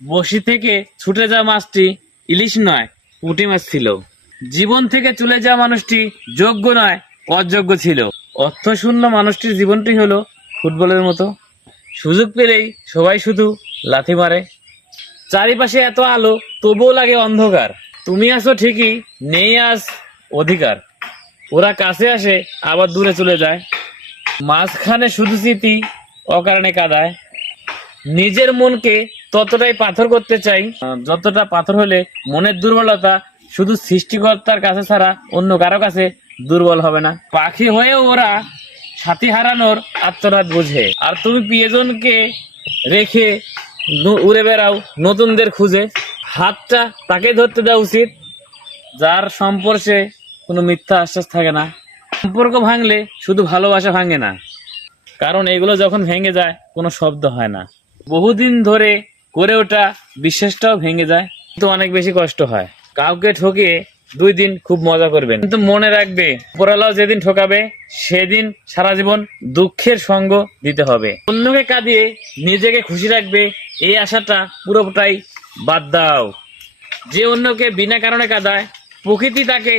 বসি থেকে ছুটে যাওয়া মাছটি ইলিশ নয়, পুঁটি মাছ ছিল। জীবন থেকে চলে যাওয়া মানুষটি যোগ্য নয়, অযোগ্য ছিল। অর্থশূন্য মানুষটির জীবনটি হলো ফুটবলের মতো, সুযোগ পেলেই সবাই শুধু লাথি মারে। চারিপাশে এত আলো, তবুও লাগে অন্ধকার। তুমি আছো ঠিকই, নেই আজ অধিকার। ওরা কাছে আসে, আবার দূরে চলে যায়। মাঝখানে শুধু স্মৃতি অকারণে কাঁদায়। নিজের মনকে ততটাই পাথর করতে চাই যতটা পাথর হলে মনের দুর্বলতা শুধু সৃষ্টিকর্তার কাছে ছাড়া অন্য কারো কাছে দুর্বল হবে না। পাখি হয়েও ওরা সাথী হারানোর আত্মনাদ বোঝে, আর তুমি প্রিয়জনকে রেখে উড়ে বেড়াও নতুনদের খুঁজে। হাতটা তাকে ধরতে দেওয়া উচিত যার সম্পর্কে কোনো মিথ্যা আশ্বাস থাকে না। সম্পর্ক ভাঙলে শুধু ভালোবাসা ভাঙে না, কারণ এগুলো যখন ভেঙে যায় কোনো শব্দ হয় না। বহুদিন ধরে করে ওঠা বিশ্বাসটাও ভেঙে যায়, কিন্তু অনেক বেশি কষ্ট হয়। কাউকে ঠকিয়ে 2 দিন খুব মজা করবেন, কিন্তু মনে রাখবে উপরওয়ালাও যেদিন ঠকাবে সেদিন সারা জীবন দুঃখের সঙ্গ দিতে হবে। অন্যকে কাঁদিয়ে নিজেকে খুশি রাখবে এই আশাটা পুরোটাই বাদ দাও। যে অন্যকে বিনা কারণে কাঁদায় প্রকৃতি তাকে